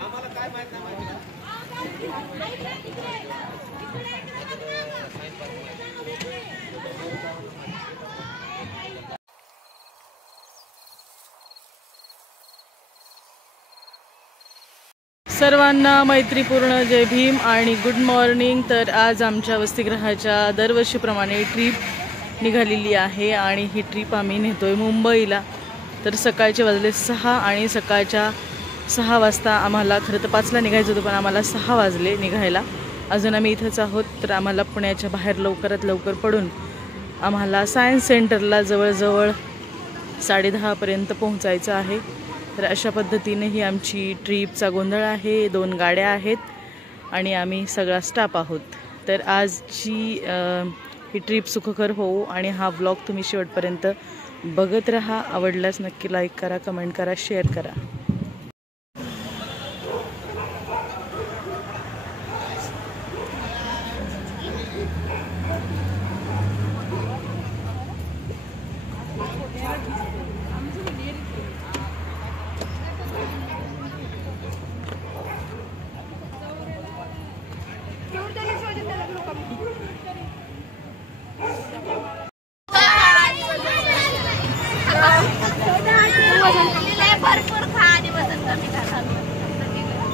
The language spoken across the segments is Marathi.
सर्वांना मैत्रीपूर्ण जय भीम आणि गुड मॉर्निंग। तर आज आमच्या वसतिगृहाच्या दरवर्षीप्रमाणे ट्रिप निघालेली आहे आणि ही ट्रिप आम्ही नेतोय मुंबईला। तर सकाळचे वाजले 6 आणि सकाळच्या 6 वाजता आम्हाला खरं तर 5ला निघायचं होतं, पण आम्हाला 6 वाजले निघायला। अजून आम्ही इथंच आहोत। तर आम्हाला पुण्याच्या बाहेर लवकरात लवकर पडून आम्हाला सायन्स सेंटरला जवळजवळ 10:30 पर्यंत पोहोचायचं आहे। तर अशा पद्धतीने ही आमची ट्रिपचा गोंधळ आहे। 2 गाड्या आहेत आणि आम्ही सगळा स्टाफ आहोत। तर आजची ही ट्रिप सुखकर होऊ आणि हा व्लॉग तुम्ही शेवटपर्यंत बघत राहा। आवडल्यास नक्की लाईक करा, कमेंट करा, शेअर करा।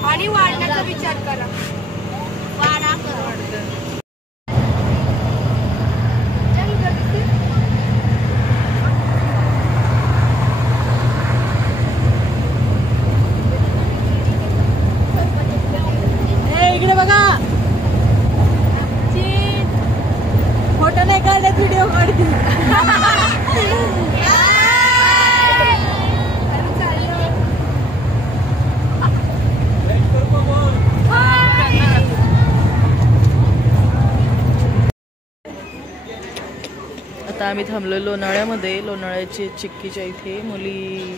आणि वाढण्याचा विचार करा। इकडे बघा, फोटो नाही काढत, व्हिडिओ काढते। आता आम्ही थांबलो लोणावळ्यामध्ये। लोणावळ्याची चिक्कीच्या इथे मुली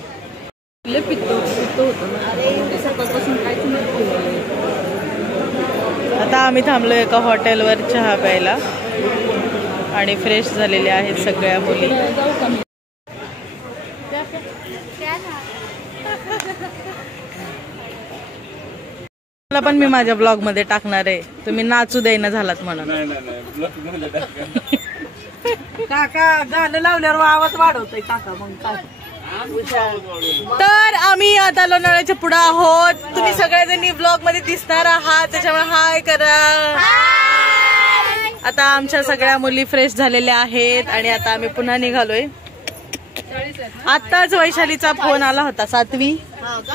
आता आम्ही थांबलो एका हॉटेलवर चहा प्यायला आणि फ्रेश झालेल्या आहेत सगळ्या मुली। मला पण मी माझ्या ब्लॉग मध्ये टाकणार आहे, तुम्ही नाचू देईना झालात म्हणून। काका गाणं लावल्यावर आवाज वाढवतोय काका, मग काय। तर आम्ही आता लोणावळ्याच्या पुढे आहोत। तुम्ही सगळ्याजणी ब्लॉग मध्ये दिसणार आहात, त्याच्यामुळे हाय करा। आता आमच्या सगळ्या मुली फ्रेश झालेल्या आहेत आणि आता आम्ही पुन्हा निघालोय। आताच वैशालीचा फोन आला होता, 7वी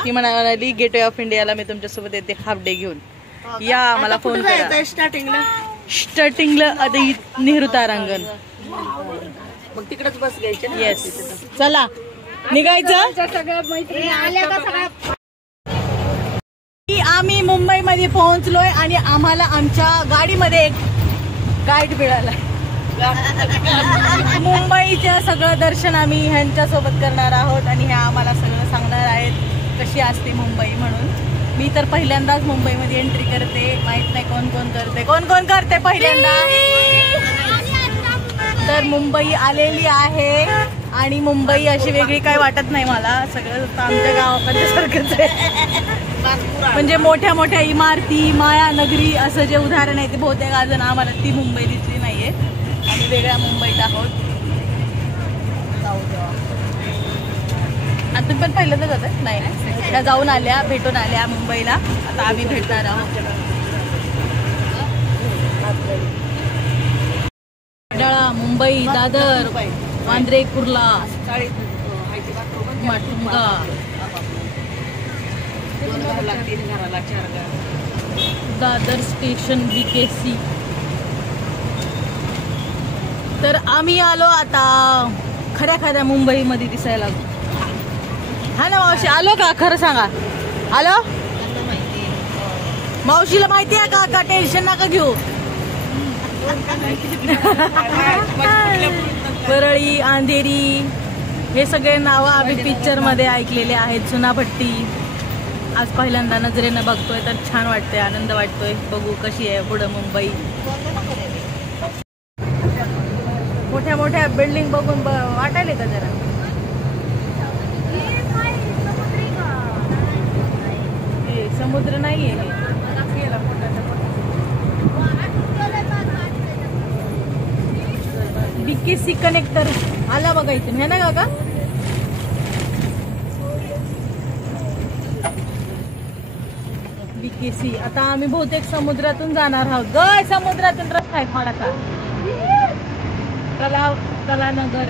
ती म्हणाली गेटवे ऑफ इंडियाला मी तुमच्यासोबत येते हाफ डे घेऊन या, मला फोन करा। स्टार्टिंगला आधी नेहरू तारांगण, मग तिकडेच बस घ्यायची। येस, चला निघायचं। आम्ही मुंबईमध्ये पोहोचलोय आणि आम्हाला आमच्या गाडीमध्ये एक गाईड मिळाला। मुंबईचं सगळं दर्शन आम्ही ह्यांच्या सोबत करणार आहोत आणि ह्या आम्हाला सगळं सांगणार आहेत कशी असते मुंबई म्हणून। मी तर पहिल्यांदाच मुंबईमध्ये एंट्री करते, माहित नाही कोण कोण करते, कोण कोण करते पहिल्यांदा। तर मुंबई आलेली आहे आणि मुंबई अशी वेगळी काही वाटत नाही मला, सगळं आमच्या गावाकडच्यासारखंच आहे। म्हणजे मोठ्या मोठ्या इमारती, मायानगरी असं जे उदाहरण आहे ते बहुतेक अजून आम्हाला ती मुंबई दिसली नाहीये। आम्ही वेगळ्या मुंबईत आहोत। आता पण पहिल्यांदा जातात नाही, त्या जाऊन आल्या, भेटून आल्या मुंबईला। आता आम्ही भेटणार आहोत वडाळा, मुंबई, दादर, वांद्रे, कुर्ला, माटुंगा, दादर स्टेशन, BKC। तर आम्ही आलो आता खऱ्या मुंबईमध्ये दिसायला। हा ना मावशी, आलो का? खरं सांगा, आलो? मावशीला माहिती आहे का? टेन्शन नका घेऊ। परळी, अंधेरी हे सगळे नावं आम्ही पिक्चर मध्ये ऐकलेले आहेत। चुनाभट्टी आज पहिल्यांदा नजरेनं बघतोय तर छान वाटतंय, आनंद वाटतोय। बघू कशी आहे पुढं मुंबई। मोठ्या मोठ्या बिल्डिंग बघून वाटायले का जरा? समुद्र नाहीये. BKC कनेक्टर आला बघा इथून, है ना काका? BKC. आता आम्ही बहुतेक समुद्रातून जाणार आहोत. समुद्रातून रस्ता आहे थोडासा. कलानगर.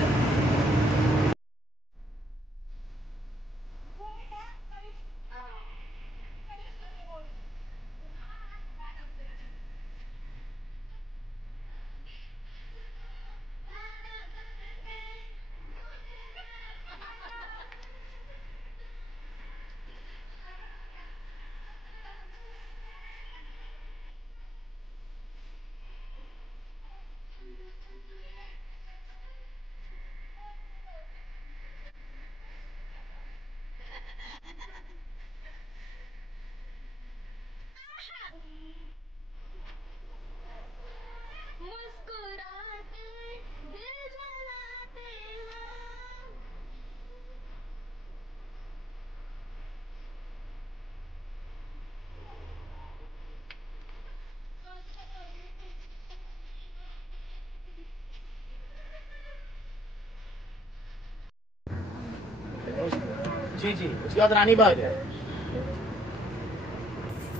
जी जी. उसके बाद रानी बाग है,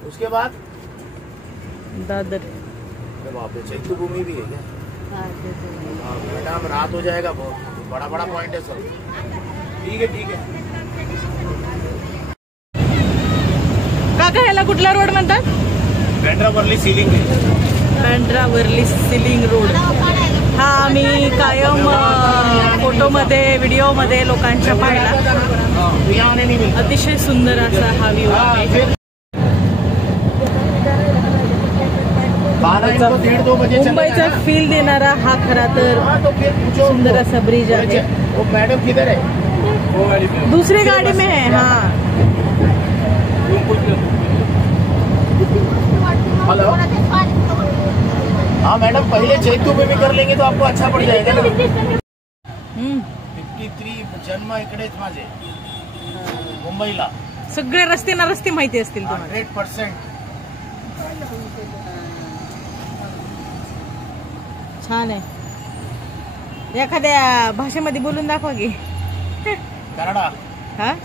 उसके बाद दादर. वहाँ पे चैत्य भूमि भी है क्या? मैडम रात हो जाएगा, बहुत बड़ा बड़ा पॉइंट है सब. ठीक है ठीक है. काका ह्याला कुठला रोड म्हणतात? Bandra Worli sea link. Bandra Worli sea link road. हा आम्ही कायम फोटोमध्ये व्हिडिओमध्ये लोकांच्या पाहिला. अतिशय सुंदर असा हा व्ह्यू आहे. मुंबईचा फील देणारा हा खरा तर सुंदर असा ब्रिज आहे. मैडम किधर है? दूसरी गाड़ी में है. हाँ हेलो. हाँ मैडम, पहले चैत्य भूमि कर लेंगे तो आपको अच्छा पड़ जाएगा ना. 53 जन्म इकडेच माझे मुंबईला. सगळे रस्ते ना रस्ते माहिती असतील तुम्हाला. 100%. छान आहे. एखाद्या भाषेमध्ये बोलून दाखवा की. कन्नडा. हाँ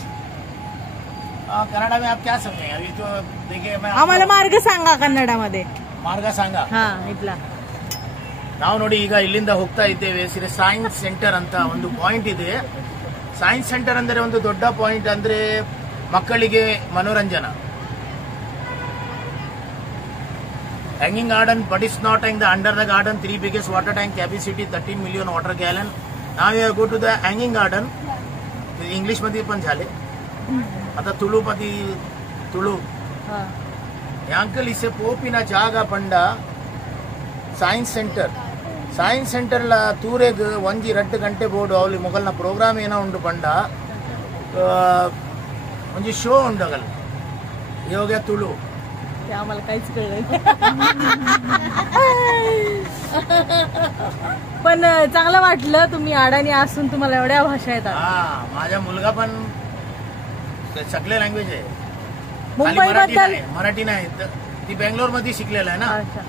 कन्नडा में आप क्या समझेंगे? अभी तो देखिए मैं आम्हाला मार्ग सांगा कन्नडामध्ये. ಮಾರ್ಗ ಸಂಘ. ಹಾ ಇಟ್ಲ. ನಾವು ನೋಡಿ ಈಗ ಇಲ್ಲಿಂದ ಹೋಗ್ತಾ ಇದ್ದೇವೆ. ಸೈನ್ಸ್ ಸೆಂಟರ್ ಅಂತ ಒಂದು ಪಾಯಿಂಟ್ ಇದೆ. ಸೈನ್ಸ್ ಸೆಂಟರ್ ಅಂದರೆ ಒಂದು ದೊಡ್ಡ ಪಾಯಿಂಟ್, ಅಂದ್ರೆ ಮಕ್ಕಳಿಗೆ ಮನೋರಂಜನ. Hanging garden, but it's not hang the under the garden 3 biggest water tank capacity 13 million water gallon. Now we go to the hanging garden. English मध्ये पण झाले. आता तुळूपती तुळू अंकल इसे पोपिन जाग पंड सैंस सेंटर तूरेग वंजी 2 गंटे बोर्ड अवली मुगलना प्रोग्राम ऐना उंडु पंड वंजी शो उंडगल योग्य तुळू आम्हाला काहीच कळलं. पण चांगलं वाटलं तुम्ही अडाणी असून तुम्हाला एवढ्या भाषा येतात. हा, माझा मुलगा पण सगळे लँग्वेज आहे. मुंबईबद्दल मराठी नाही, ती बेंगलोर मध्ये शिकलेला आहे ना. अच्छा.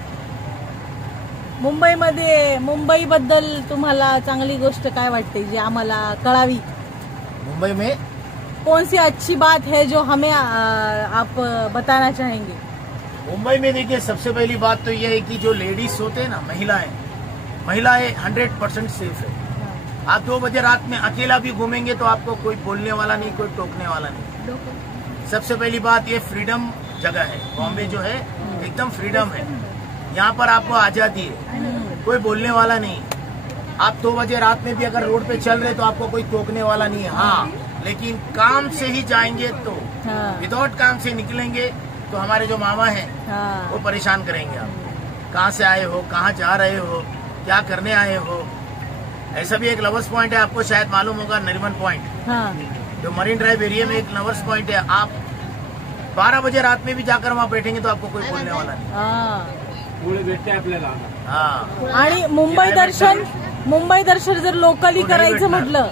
मुंबईबद्दल तुम्हाला चांगली गोष्ट काय वाटते जी आम्हाला कळावी? मुंबई में कौन सी अच्छी बात है जो हमें आप बताना चाहेंगे? मुंबई में देखिए, सबसे पहली बात तो यह है कि जो लेडीज होते हैं ना, महिलाएं 100% सेफ है. आप 2 बजे रात में अकेला भी घूमेंगे तो आपको कोई बोलने वाला नहीं, कोई टोकने वाला नहीं. सबसे पहली बात, ये फ्रीडम जगह है. बॉम्बे जो है एकदम फ्रीडम है. यहाँ पर आपको आजादी है, कोई बोलने वाला नहीं. आप 2 बजे रात में भी अगर रोड पे चल रहे तो आपको कोई टोकने वाला नहीं है. हाँ, लेकिन काम से ही जाएंगे तो विदाउट काम से निकलेंगे तो हमारे जो मामा हैं वो परेशान करेंगे. आप कहाँ से आए हो, कहाँ जा रहे हो, क्या करने आए हो. ऐसा भी एक लवर्स पॉइंट है, आपको शायद मालूम होगा, नरीमन पॉइंट. जो मरीन ड्राइव एरिया में एक लवर्स पॉइंट है. आप 12 बजे रात में भी जाकर वहाँ बैठेंगे तो आपको कोई बोलने वाला नहीं. भेटते आपल्याला. हाँ, आणि मुंबई दर्शन जर लोकली करायचं म्हटलं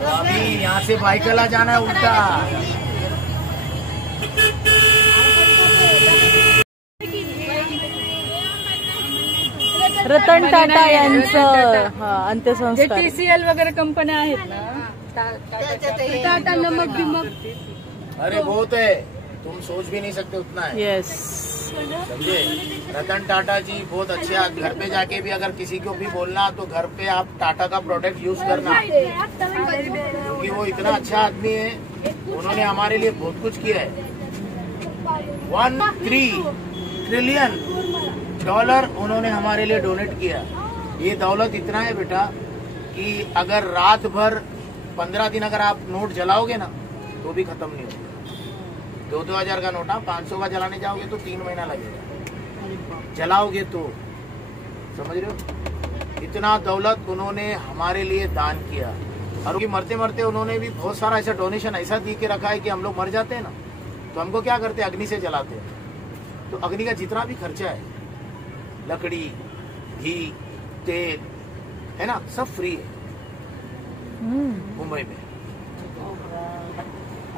तो अभी यहाँ से बाइकला जाना है उल्टा. रतन टाटा यांचं अंत्यसंस्कार. TCL वगैरे कंपन्या आहेत ना, टाटा नमक बिमक. अरे बहुत है, तुम सोच भी नहीं सकते उतना है. येस. समझे? रतन टाटा जी बहुत अच्छे. घर पे जाके भी अगर किसी को भी बोलना तो घर पे आप टाटा का प्रोडक्ट यूज करना, क्योंकि वो इतना अच्छा आदमी है. उन्होंने हमारे लिए बहुत कुछ किया है. 1 ट्रिलियन डॉलर उन्होंने हमारे लिए डोनेट किया. ये दौलत इतना है बेटा कि अगर रात भर 15 दिन अगर आप नोट जलाओगे ना तो भी खत्म नहीं होगा. 2,000 का नोट, 500 का जलाने जाओगे तो 3 महीना लगेगा, जलाओगे तो. समझ रहे हो? इतना दौलत उन्होंने हमारे लिए दान किया. और मरते मरते उन्होंने भी बहुत सारा ऐसा डोनेशन ऐसा दी के रखा है कि हम लोग मर जाते हैं ना तो हमको क्या करते हैं, अग्नि से जलाते हैं. तो अग्नि का जितना भी खर्चा है, लकड़ी, घी, तेल, है ना, सब फ्री है मुंबई में.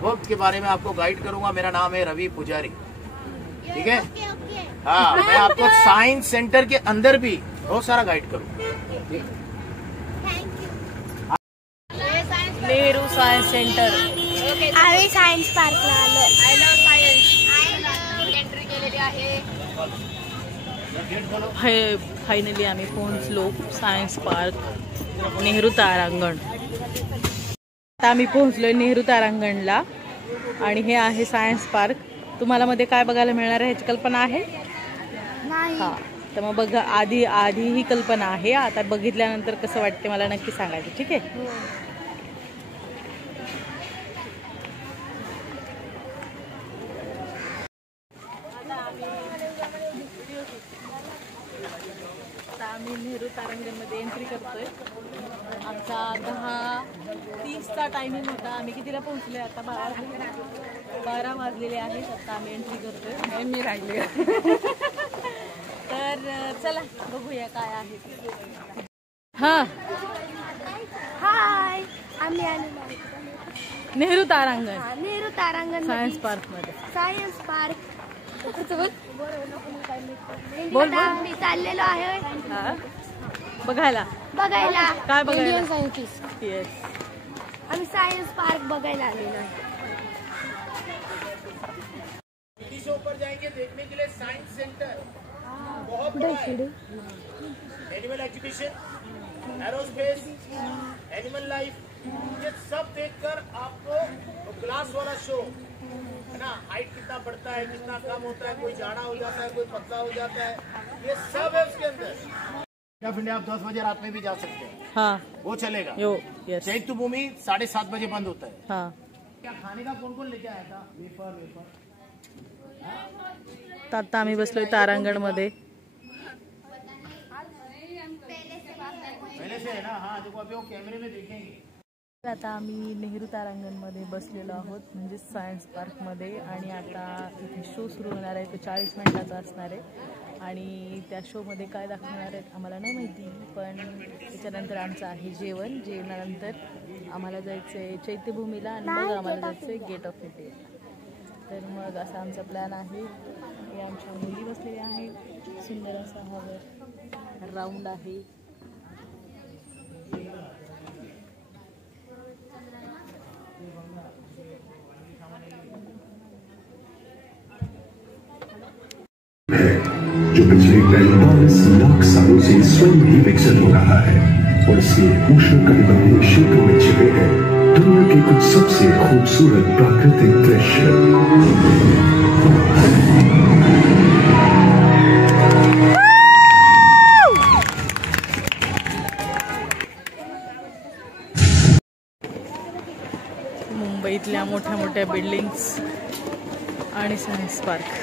वक्त के बारे में आपको गाइड करूंगा. मेरा नाम है रवि पुजारी. ठीक है? हाँ, मैं आपको साइंस सेंटर के अंदर भी बहुत सारा गाइड करूंगा. Nehru science centre. आम्ही सायन्स पार्कला आलो. I love science. एंट्री केलेली आहे. फायनली आम्ही पोहोचलो सायन्स पार्क, नेहरू तारांगण. आता आम्ही पोहोचलोय नेहरू तारांगणला आणि हे आहे सायन्स पार्क. तुम्हाला मध्ये काय बघायला मिळणार आहे ह्याची कल्पना आहे? हा, तर मग बघा, आधी ही कल्पना आहे. आता बघितल्यानंतर कसं वाटते मला नक्की सांगायचं. ठीक आहे? आम्ही नेहरू तारांगणमध्ये एंट्री करतोय. आमचा 10:30चा टायमिंग होता. आम्ही कितीला पोहोचले? आता 12 वाजलेले आहेत. आता आम्ही एंट्री करतोय. मी राहिले. तर चला बघूया काय आहे. हा, हाय, आम्ही आलेलो नेहरू तारांगण, नेहरू तारांगण सायन्स पार्क मध्ये. सायन्स पार्क बोल. आम्ही चाललेलो आहे हा, बघायला बघायला. काय बघायला? सायंटिस्ट. येस, आम्ही सायन्स पार्क बघायला आलेलो आहे. से ऊपर जाएंगे देखने के लिए साइंस सेंटर बहुत बड़ा है. Animal exhibition, aerospace, animal life, ये सब देखकर आपको क्लास वाला शो है ना, हाइट कितना बढ़ता है, कितना कम होता है, कोई जाड़ा हो जाता है, कोई पतला हो जाता है, ये सब है उसके अंदर. आप 10 बजे रात में भी जा सकते हैं. हाँ, वो चलेगा. यो, यस. चैत्य भूमि 7:30 बजे बंद होता है. हाँ, क्या खाने का कौन कौन लेके आया था? वेफर. तर आता आम्ही बसलोय तारांगण मध्ये. पहले से है ना. हाँ, देखो अभी वो कैमरे में देखेंगे. आता आम्ही नेहरू तारांगण मध्ये बसलेलो आहोत, म्हणजे सायन्स पार्क मध्ये. आणि आता इथे शो सुरू होणार आहे. तो 40 मिनिटाचा असणार आहे. आणि त्या शो मध्ये काय दाखवणार आहेत आम्हाला नाही माहिती, पण त्याच्यानंतर आमचं आहे जेवण. जेवणानंतर आम्हाला जायचंय चैत्यभूमीला आणि मग आम्हाला जायचंय गेट ऑफ इंडिया. तर मग असा आमचा प्लॅन आहे. हे आमच्या मुली बसलेल्या आहेत. सुंदर असा हॉल राऊंड आहे. जो पिछले 45 लाख सालों से स्वयं ही विकसित हो रहा है और इसके उष्णकटिबंधीय क्षेत्र में छिपे हैं दुनिया के कुछ सबसे खूबसूरत प्राकृतिक दृश्य. मुंबईतल्या मोठ्या मोठ्या बिल्डिंग्स आणि सायन्स पार्क.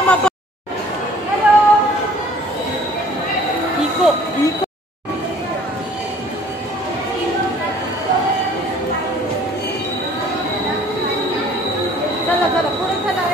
वेलकम आपण इको इको चला चला पुढे चला.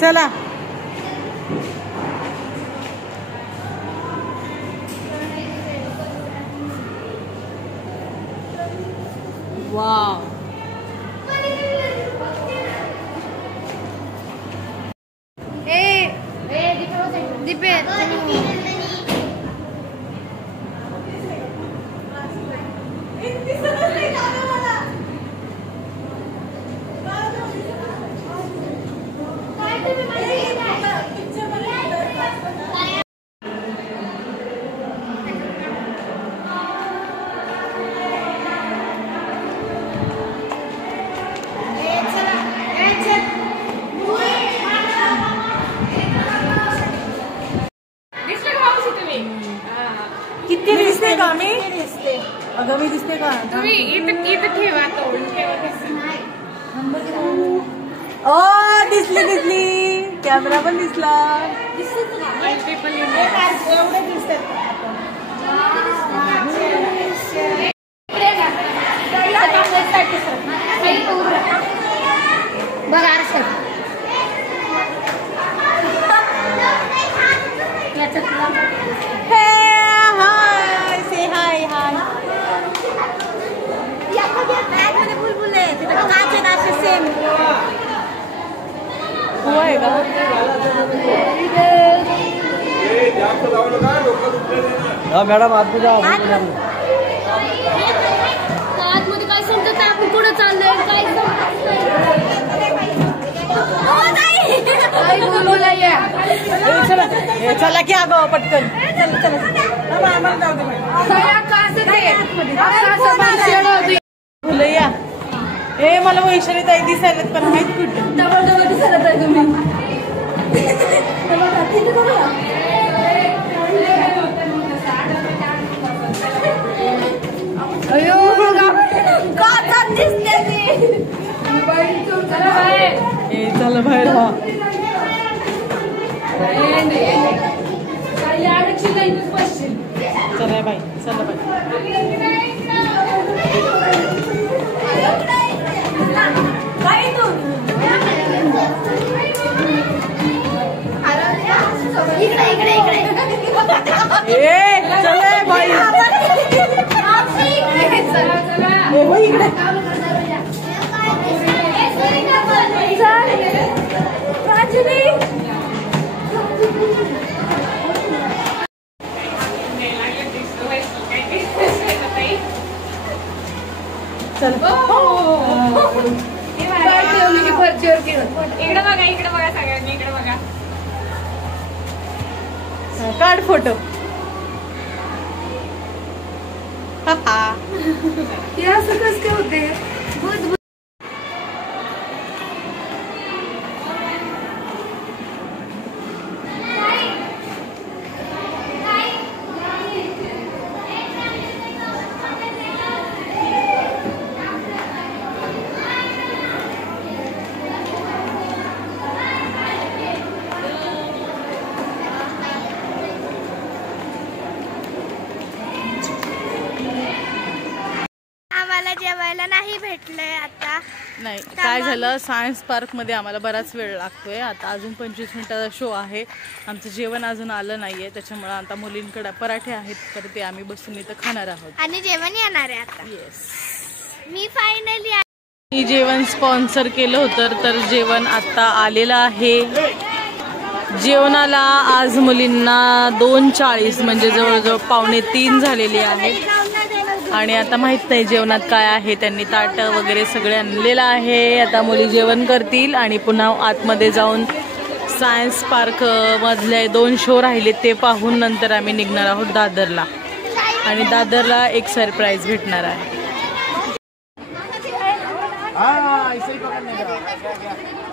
चला वाव दीपे किती दिसते का मी? अगं मी दिसते का? तुम्ही इथं ठेवा तोडून ठेवा. ओ दिसली दिसली कॅमेरा पण दिसला. बघा हुआ है का? हाँ मैडम आपको जाओ आतमध्ये काय समजत नाही आपण कुठं चाललोय काय चला चला की अगं पटकन फुलैया ए मला वैशाली ताई दिसायला पण माहित कुठं दिसत आहे तुम्ही. अयो का दिसते चला बाहेर हा चला बाई चला बाई चले बाई चल इकडे बघा सगळ्यांनी इकडे बघा. काढ फोटो. असं कसं काय होते. जेवायला नाही भेटलंय आता. नाही काय झालं, सायन्स पार्क मध्ये आम्हाला बराच वेळ लागतोय. आता अजून 25 मिनिटाचा शो आहे. आमचं जेवण अजून आलं नाहीये, त्याच्यामुळे आता मुलींकडे पराठे आहेत तर ते आम्ही बसून इथं खाणार आहोत. आणि जेवण येणार आहे आता. येस, मी फायनली जेवण स्पॉन्सर केलं होतं तर जेवण आता आलेलं आहे. जेवणाला आज मुलींना 2:40 म्हणजे जवळजवळ 2:45 झालेली आहे. आणि आता माहित नाही जेवणात काय आहे. त्यांनी ताट वगैरे सगळे आणलेलं आहे. आता मुली जेवण करतील आणि पुन्हा आतमध्ये जाऊन सायन्स पार्क मधले 2 शो राहिले ते पाहून नंतर आम्ही निघणार आहोत दादरला. आणि दादरला एक सरप्राईज भेटणार आहे. ऐसे ही पकड़ने का,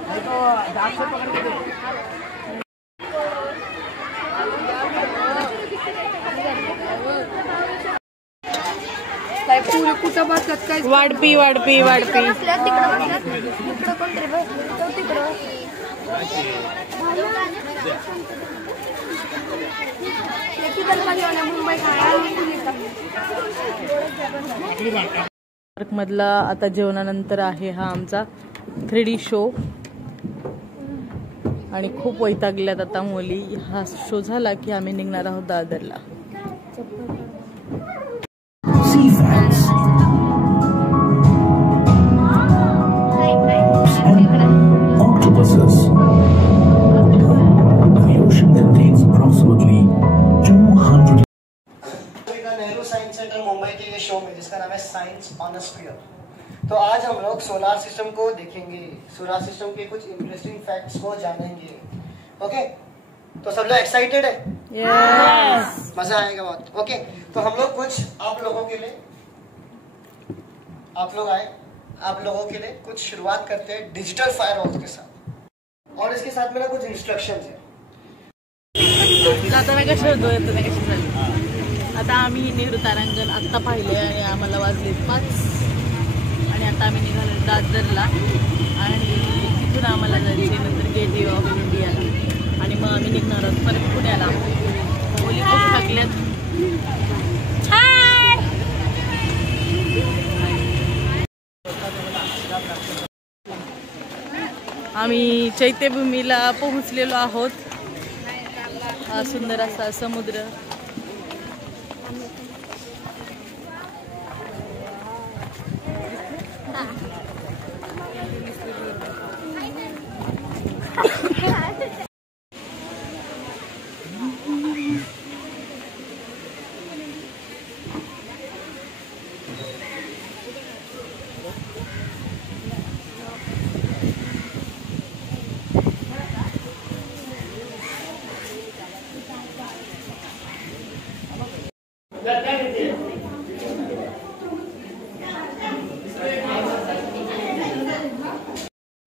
नहीं तो दांत से पकड़ के देखो. कुठं बसतात काय? वाढपी वाढपी वाढपी पार्क मधला आता जेवणानंतर आहे हा आमचा 3D शो. आणि खूप वैतागल्यात आता मुली. हा शो झाला की आम्ही निघणार आहोत दादरला. नेहरू साइंस सेंटर मुंबई के ये शो में जिसका नाम है साइंस ऑन अ स्फीयर. तो आज हम लोग सोलार सिस्टम को देखेंगे, सोलार सिस्टम के कुछ इंटरेस्टिंग फैक्ट्स को जानेंगे. ओके, तो सब लोग एक्साइटेड है? यस, मजा आएगा बहुत. ओके, तो हम लोग कुछ आप लोगों के लिए, आप लोग आए, आप लोगों के लिए कुछ शुरुआत करते हैं डिजिटल फायर हाउस के साथ. और इसके साथ में ना कुछ इंस्ट्रक्शंस है. आता आम्ही नेहरू तारांगण आत्ता पाहिले आणि आम्हाला वाजले 5 आणि आता आम्ही निघालो दादरला. आणि तिथून आम्हाला जायचे नंतर गेटवे ऑफ इंडियाला आणि मग आम्ही निघणार आहोत परत पुण्याला. मुली खूप थकल्यात. आम्ही चैत्यभूमीला पोहोचलेलो आहोत. हा सुंदर असा समुद्र.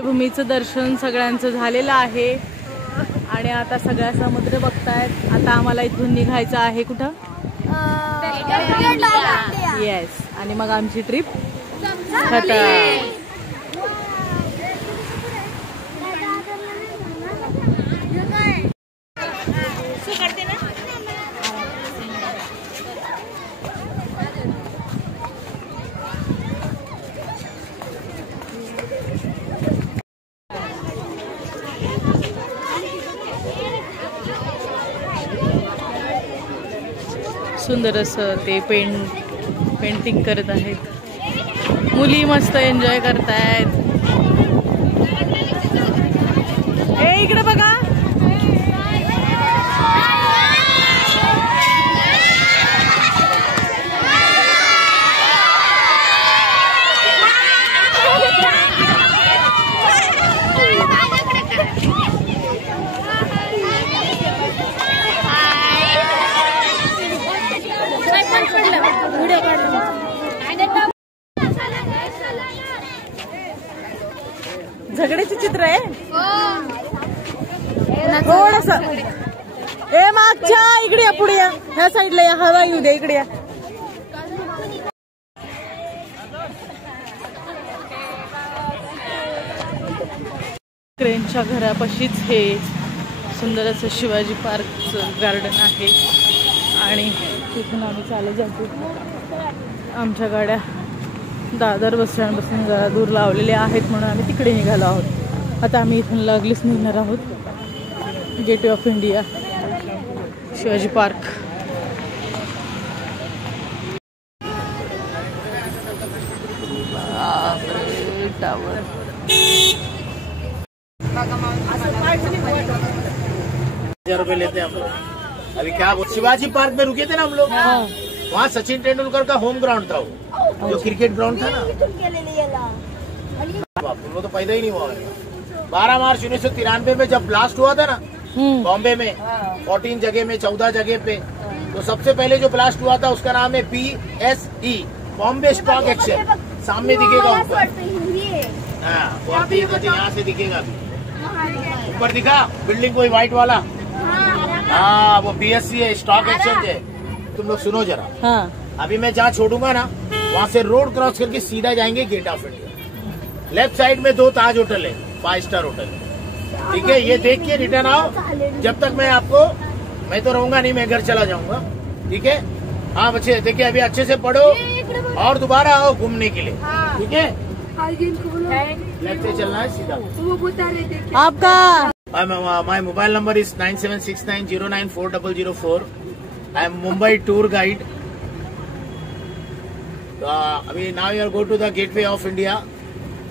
भूमीचं दर्शन सगळ्यांचं झालेलं आहे आणि आता सगळ्या समुद्र बघतायत. आता आम्हाला इथून निघायचं आहे कुठं? येस, आणि मग आमची ट्रिप खतम. सुंदर असं ते पेंटिंग करत आहेत. मुली मस्त एन्जॉय करतायत. इकडे बघा. झगड्याचे चित्र आहे थोडस. मागच्या इकडे या, पुढे या, ह्या साईडला या, हवा येऊ द्या, इकडे या. क्रेनच्या घरापाशीच हे सुंदर असं शिवाजी पार्कचं गार्डन आहे आणि तिथून आम्ही चालत जातो. आमच्या गाड्या दादर बस स्टँडपासून जरा दूर लावलेले आहेत म्हणून आम्ही तिकडे निघालो आहोत. आता आम्ही इथून लागलीच निघणार आहोत gateway of India, Shivaji park. Tower 1000 रुपये लेते हैं हम लोग. अभी क्या शिवाजी पार्क में रुके थे ना हम लोग. वहाँ सचिन तेंदुलकर का होम ग्राउंड था, वो जो क्रिकेट ग्राउंड था ना. तुम लोग तो पैदा ही नहीं हुआ. 12 मार्च 1993 में जब ब्लास्ट हुआ था ना बॉम्बे में, 14 जगह में 14 जगह पे, तो सबसे पहले जो ब्लास्ट हुआ था उसका नाम है BSE, बॉम्बे स्टॉक एक्सचेंज. सामने दिखेगा ऊपर. हाँ, यहाँ से दिखेगा. ऊपर दिखा बिल्डिंग कोई व्हाइट वाला. हाँ, वो BSE है, स्टॉक एक्सचेंज है. तुम लोग सुनो जरा. हाँ. अभी मैं जहाँ छोड़ूंगा ना वहाँ से रोड क्रॉस करके सीधा जाएंगे gate of India. Left side में 2 ताज होटल है, 5 स्टार होटल. ठीक है, ये देख के रिटर्न आओ. जब तक मैं तो रहूंगा नहीं, मैं घर चला जाऊंगा. ठीक है. हाँ बच्चे देखिए, अभी अच्छे से पढ़ो और दोबारा आओ घूमने के लिए. ठीक है, लेफ्ट से चलना है सीधा. आपका my mobile number is 9769094004. I am Mumbai tour guide. अभी now you are go to the Gateway of India.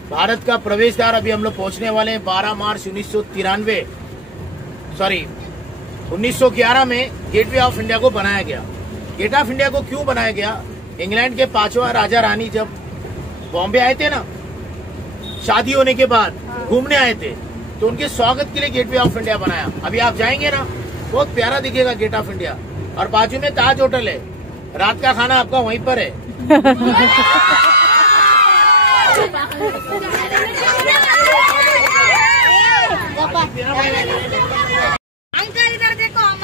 भारत का प्रवेश द्वार अभी हम लोग पहुंचने वाले हैं. 12 मार्च 1911 में गेटवे ऑफ इंडिया को बनाया गया. गेट ऑफ इंडिया को क्यों बनाया गया? इंग्लैंड के 5वां राजा रानी जब बॉम्बे आए थे ना, शादी होने के बाद घूमने आए थे, तो उनके स्वागत के लिए गेटवे ऑफ इंडिया बनाया. अभी आप जाएंगे ना, बहुत प्यारा दिखेगा गेट ऑफ इंडिया. और बाजू में ताज होटल है. रात का खाना आपका वहीं पर है.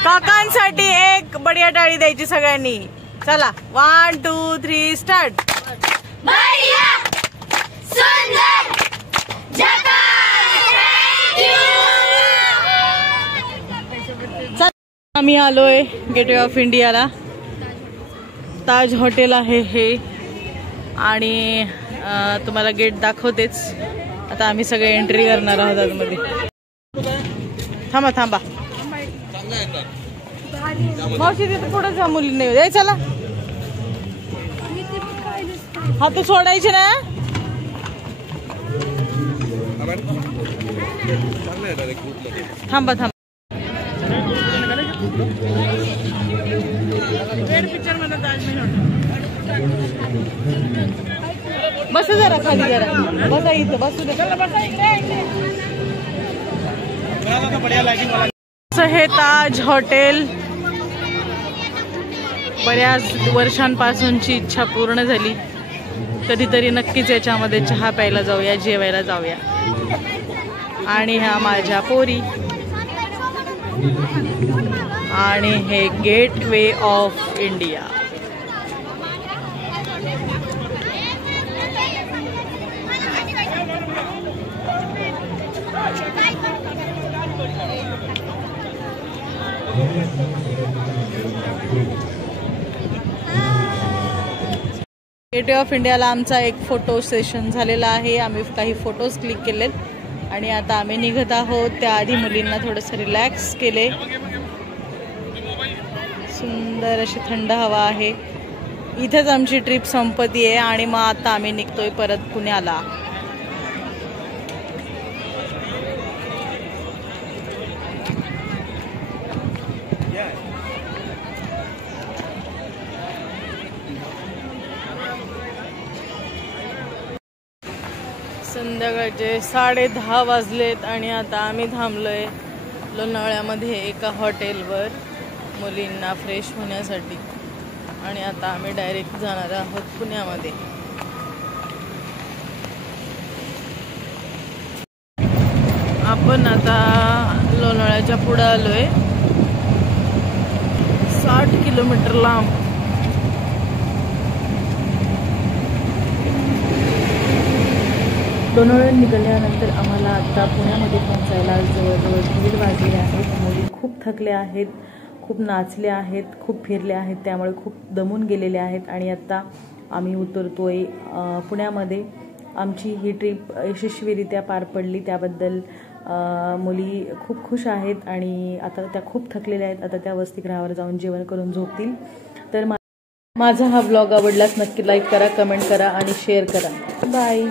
काकांसाठी एक बढिया टाळी द्यायची सगळ्यांनी. चला 1 2 3 स्टार्ट. आम्ही आलोय गेटवे ऑफ इंडियाला. ताज हॉटेल आहे हे, आणि तुम्हाला गेट दाखवतेच. आता आम्ही सगळे एंट्री करणार आहोत आतमध्ये. थांबा मावशी, तिथे पुढे जा, मुली नाही द्याय. चला, हा तू सोडायचे ना. थांबा बस जरा खाली, जरा बसा इथं, बसू दे. हे ताज हॉटेल बऱ्याच वर्षांपासूनची इच्छा पूर्ण झाली. कधीतरी नक्कीच याच्यामध्ये चहा प्यायला जाऊया, जेवायला जाऊया. आणि ह्या माझ्या पोरी, आणि हे gateway of India. Gateway of इंडियाला आमचा एक फोटो सेशन झालेला आहे. आम्ही काही फोटोज क्लिक केलेत आणि आता आम्ही निघत आहोत. त्याआधी मुलींना थोडंसं रिलॅक्स केले. सुंदर अशी थंड हवा आहे. इथेच आमची ट्रिप संपती आहे आणि मग आता आम्ही निघतोय परत पुण्याला. संध्याकाळचे 10:30 वाजलेत आणि आता आम्ही थांबलोय लोणावळ्यामध्ये एका हॉटेलवर मुलींना फ्रेश होण्यासाठी. आणि आता आम्ही डायरेक्ट जाणार आहोत पुण्यामध्ये. आपण आता लोणावळ्याच्या पुढे आलोय. 60 किलोमीटर लांब. लोणावळ्यात निघाल्यानंतर आम्हाला आता पुण्यामध्ये पोहोचायला जवळजवळ 1:30 वाजले आहेत. मुली खूप थकल्या आहेत, खूप नाचल्या आहेत, खूप फिरल्या आहेत, त्यामुळे खूप दमून गेलेले आहेत. आणि आता आम्ही उतरतोय पुण्यामध्ये. आमची ही ट्रिप यशस्वीरित्या पार पडली त्याबद्दल मुली खूप खुश आहेत आणि आता त्या खूप थकलेल्या आहेत. आता त्या वसतिगृहावर जाऊन जेवण करून झोपतील. तर माझा हा व्लॉग आवडलाच नक्की लाईक करा, कमेंट करा आणि शेअर करा. बाय.